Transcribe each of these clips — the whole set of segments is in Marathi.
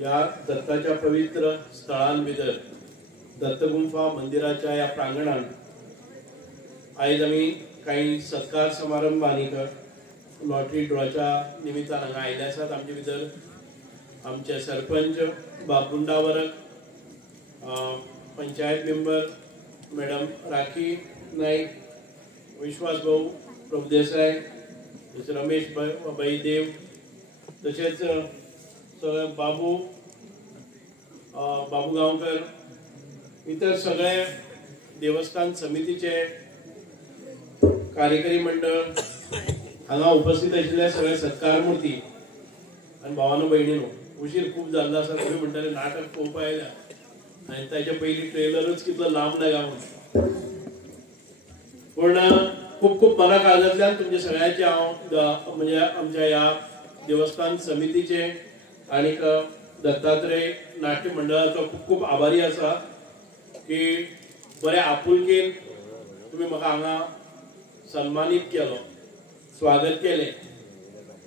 या दत्ताच्या पवित्र स्थळां भितर दत्तगुंफा मंदिराच्या या प्रांगणात आज आम्ही काही सत्कार समारंभ आणि लॉटरी ड्रॉच्या निमित्तान हांगा आयले आसात। आमचे भितर आमचे सरपंच बाबुंडावरक, पंचायत मेंबर मॅडम राखी नाईक, विश्वास भाऊ प्रभुदेसाय, रमेश भाई देव, तसेच सगळे बाबू गांवकर, इतर सगळे देवस्थान समितीचे कार्यकारी मंडळ, हांगा उपस्थित आशिल्ले सगळे सत्कार मूर्ती आणि भावानो भयणीनो, उशीर खूप जाल्लो आसा। तुम्ही म्हणटाले नाटक पळोवपाक आयल्या आनी ताचे पयलीं ट्रेलरच कितलो लांब लागा म्हणून, पण खूप खूप मना काळजांतल्यान तुमचे सगळ्यांचे हांव म्हणजे आमच्या ह्या देवस्थान समितीचे आणि दत्तात्रय नाट्य मंडळाचो खूप खूप आभारी आसा की बऱ्या आपुलकेन तुम्ही म्हाका हांगा सन्मानित केलो, स्वागत केले।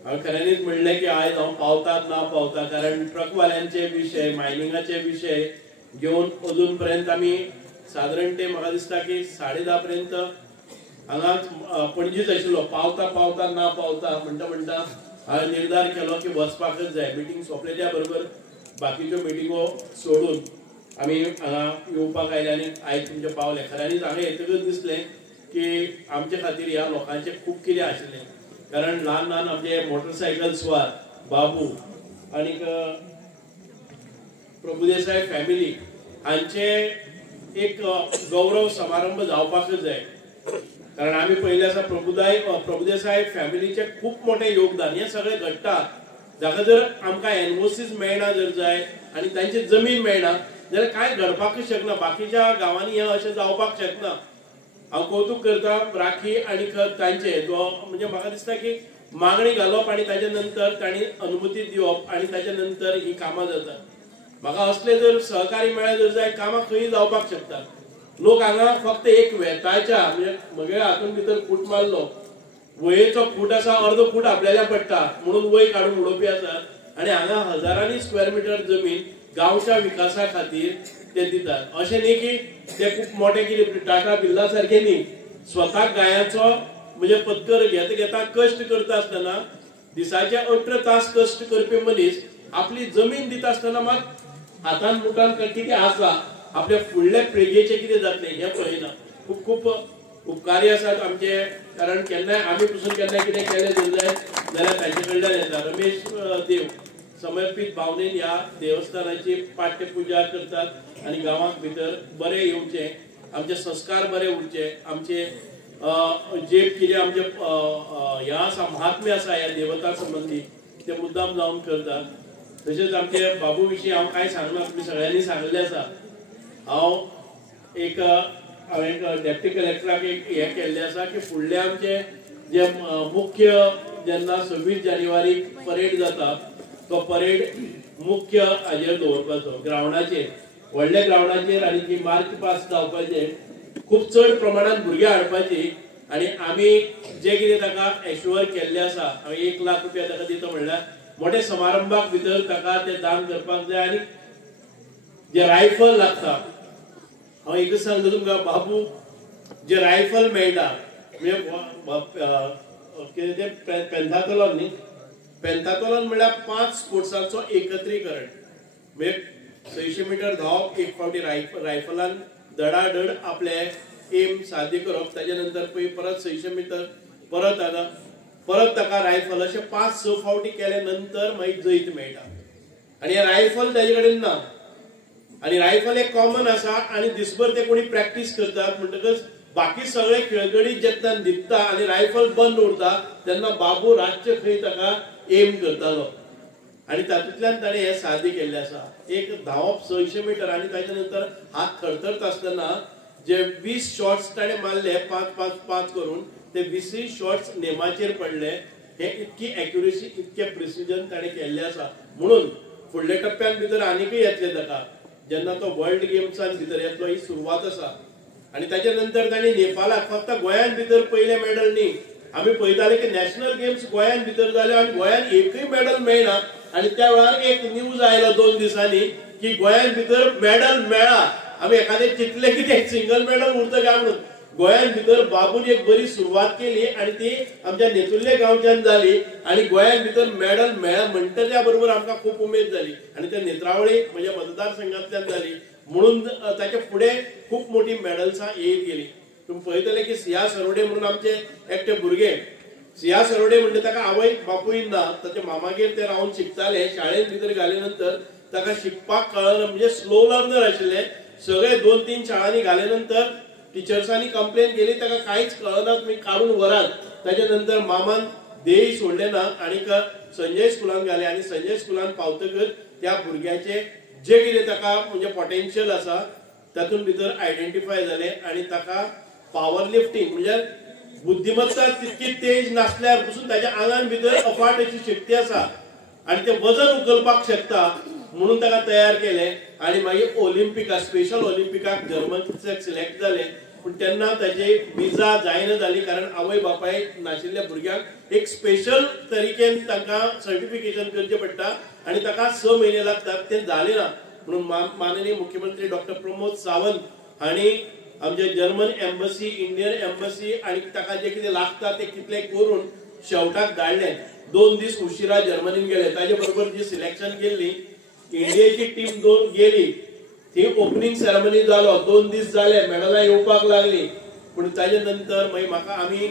हांवें खऱ्यांनीच म्हणलें की आयज हांव पावतात ना पावता, कारण ट्रकवाल्यांचे विशय, मायनिंगाचे विशय घेवन अजून पर्यंत आमी साधारण ते म्हाका दिसता की 10:30 पर्यंत हांगाच पणजीच आशिल्लो। पावता पावता ना पावता म्हणटा हांवें निर्धार केलो की वचपाकच जाय। मिटींग सोंपले त्या बरोबर बाकीच्यो मिटींगो सोडून आमी हांगा येवपाक आयले आनी आयज तुमचे पावले। खऱ्यांनीच हांगा येतकच दिसलें की आमचे खातीर ह्या लोकांचे खूप कितें आशिल्लें, कारण ल्हान ल्हान आमचे मोटरसायकल स्वार बाबू आणि प्रभुदेसाय फॅमिली हांचे एक गौरव समारंभ जावपाकच जाय, कारण आम्ही पहिले आसा प्रभुदेसाय फॅमिलीचे खूप मोठे योगदान हे सगळे घडटा। जाका जर आमकां एनओसीज मेळना जर जाय आणि तांची जमीन मेळना जाल्यार काय घडपाकच शकना, बाकीच्या गावांनी हे अशें जावपाक शकना। हांव कौतुक करता राखी आणि तांचे, जो म्हणजे म्हाका दिसता की मागणी घालप आणि ताच्या नंतर तांणी अनुमती दिवप आणि ताच्या नंतर ही कामां जातात। म्हाका असले जर सहकारी मेळ्ळे जर जाय कामां खंय जावपाक शकता। लोक हांगा फक्त एक वेताच्या म्हणजे म्हगे हातून भितर फूट मारलो, वयेचो फूट आसा अर्दो फूट आपल्याला पडटा म्हणून वय काढून उडोवपी आसात आणि हांगा हजारांनी स्क्वेअर मीटर जमीन गांवच्या विकासा खातीर ते दितात। अशें न्ही की ते खूप मोठे कितें टाटा बिर्ला सारखे न्ही, स्वता गायांचो म्हणजे पत्कर घेता कष्ट करता आसतना दिसाचे 18 तास कष्ट करपी मनीस आपली जमीन दिता आसतना मात हातान मुठान कितें आसा आपल्या फुडल्या पिळगेचे कितें जातले हे पळयना। खूप खूप उपकारी आसात आमचे, कारण केन्नाय आमी पसून केन्नाय कितें केलें जाय जाल्यार तांचे कडल्यान येता। रमेश देव समर्पित भावनेन ह्या देवस्थानाची पाठ्यपुजा करतात आणि गांवांत भितर बरे येवचे, आमचे संस्कार बरे उरचे, आमचे जे कितें आमचे हे आसा महात्म्य आसा ह्या देवता संबंधी ते मुद्दाम जावन करतात। तशेंच आमचे बाबू विशीं हांव कांय सांगना, तुमी सगळ्यांनी सांगलें आसा। हांवें डेप्टी कलेक्टराक एक हे केल्लें आसा की फुडले आमचे जे मुख्य जेन्ना 26 जानेवारीक परेड जाता तो परेड मुख्य हाजेर दवरपाचो, ग्रावंडाचेर, व्हडल्या ग्रावंडाचेर, आनी जी मार्च पास्ट जावपाचे, खूप चड प्रमाणात भुरगे हाडपाची आणि आमी जे कितें ताका एश्युअर केल्ले आसा, हांवें 1 लाख रुपया ताका दिता म्हणल्यार मोठे समारंभाक भितर ताका ते दान करपाक जाय। आनी जे रायफल लागता, हांव एकच सांगता तुमकां बाबू, जे रायफल मेळटा म्हणजे ते पेंथाथलॉन न्ही, पेंथाथलॉन म्हणल्यार 5 स्पोर्ट्साचो एकत्रीकरण, म्हणजे 600 मीटर धांवप, एक फावटी रायफलान धडाधड आपले एम साध्य करप, ताच्या नंतर परत 600 मीटर परत ताका रायफल, अशें 5-6 फावटी केले नंतर मागीर जैत मेळटा। आणि हे रायफल ताजे कडेन ना, आणि रायफल एक कॉमन आसा आणि दिसभर ते कोणी प्रॅक्टिस करतात म्हणटकच बाकी सगळे खेळगडी जेन्ना न्हिदता आणि रायफल बंद उरता तेन्ना बाबू रातचे खंय ताका एम करतालो आणि तातूंतल्यान ताणें हे साध्य केल्लें आसा। एक धांवप 600 मीटर आणि ताच्या नंतर हात थरथरत आसतना जे 20 शॉट्स ताणें मारले 5-5-5 करून, ते 20 शॉट्स नेमाचेर पडले। हे इतकी एक्युरेसी, इतके प्रिसिजन ताणें केल्लें आसा, म्हणून फुडल्या टप्प्यान भितर आनीकय येतले ताका, जेन्ना तो वर्ल्ड गेम्सान भितर येतलो, ही सुरवात आसा। आणि ताच्या नंतर ताणें नेपाळाक फक्त गोंयान भितर पयले मेडल न्ही, आमी पळयताले की नॅशनल गेम्स गोंयान भितर जाले आणि गोंयान एकूय मेडल मेळना, आणि त्या वेळार एक न्यूज आयलो 2 दिसांनी की गोंयान भितर मेडल मेळ्ळा. आमी एखादे चिंतले की ते सिंगल मेडल उरता काय म्हणून. गोंयान भितर बाबून एक बरी सुरवात केली आणि ती आमच्या नेतुर्ले गांवच्यान जाली आणि गोंयान भितर मेडल मेळ्ळा म्हणटल्या बरोबर आमकां खूप उमेद जाली आणि ते नेत्रावळी म्हणजे मतदारसंघांतल्यान जाली म्हणून ताचे फुडें खूप मोठी मेडल्सां येत गेली. तुम्ही पळयतले की सिया सरोडे म्हणून आमचे एकटे भुरगे. सिया सरोडे म्हणजे ताका आवय बापूय ना, ताच्या मामागेर ते रावन शिकताले. शाळेंत भितर घाले नंतर ताका शिकपाक कळना म्हणजे स्लो लर्नर आशिल्ले. सगळे 2-3 शाळांनी घाले नंतर टिचर्सांनी कंप्लेन केली ताका कांयच कळना तुम्ही काढून व्हरात. ताच्या नंतर मामान देय सोडले ना आणि संजय स्कुलान घाले आणि संजय स्कुलान पावतकर त्या भुरग्याचे जे कितें ताका म्हणजे पोटेन्शियल आसा तातूंत भितर आयडेंटिफाय जाले आणि ताका पावर लिफ्टिंग म्हणजे बुद्धिमत्ता तितकी तेज नासल्यार पसून ताच्या आंगान भितर अफाट अशी शक्ती आसा आणि ते वजन उखलपाक शकता म्हणून ताका तयार केले आणि मागीर ऑलिंपिकाक स्पेशल ऑलिंपिकाक जर्मनीक सिलेक्ट जाले. पण तेन्ना ताची विजा जायना जाली कारण आवय बापाय नाशिल्ल्या भुरग्यांक एक स्पेशल तरिकेन तांकां सर्टिफिकेशन करचें पडटा आणि ताका 6 म्हयने लागतात. ते जाले ना म्हणून माननीय मुख्यमंत्री डॉक्टर प्रमोद सावंत हांणी आमचे जर्मन एम्बसी इंडियन एम्बसी आणि ताका जे कितें लागता ते कितले करून शेवटाक धाडले. 2 दीस उशिरा जर्मनीन गेले. ताजे बरोबर जी सिलेक्शन केल्ली इंडियाची टीम 2 गेली. ती ओपनिंग सेरेमनी जालो 2 दीस जाले मेडलां येवपाक लागली. पण ताजे नंतर मागीर म्हाका आमी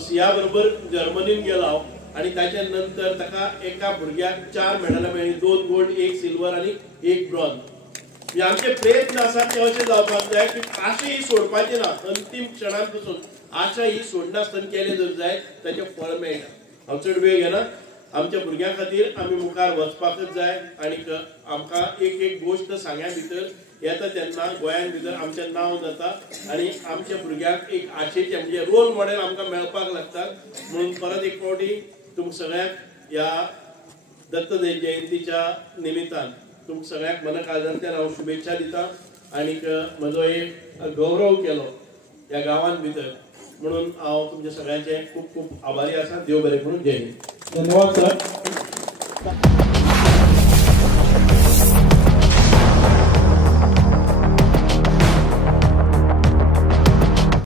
सिया बरोबर जर्मनीन गेलो आणि ताच्या नंतर ताका एका भुरग्याक 4 मेडलां मेळ्ळी. 2 गोल्ड 1 सिल्वर आणि 1 ब्रॉन्झ. म्हणजे आमचे प्रयत्न आसात ते अशें जावपाक जाय की आशा ही सोडपाची ना. अंतिम क्षणान पसून आशा ही सोडनासतना केले जर जाय ताचें फळ मेळटा. हांव चड वेळ घेना. आमच्या भुरग्यां खातीर आमी मुखार वचपाकच जाय आणि आमकां एक गोश्ट सांग्या भितर येता तेन्ना गोंयान भितर आमचें नांव जाता आणि आमच्या भुरग्यांक एक आशेचे म्हणजे रोल मॉडेल आमकां मेळपाक लागतात. म्हणून परत एक फावटी तुमकां सगळ्यांक ह्या दत्त जयंतीच्या निमित्तान तुमकां सगळ्यांक मन काळजांतल्यान हांव शुभेच्छा दिता आणि म्हजो एक गौरव केलो ह्या गांवांत भितर म्हणून हांव तुमच्या सगळ्यांचे खूप खूप आभारी आसा. देव बरें करूं. जय हिंद. धन्यवाद सर.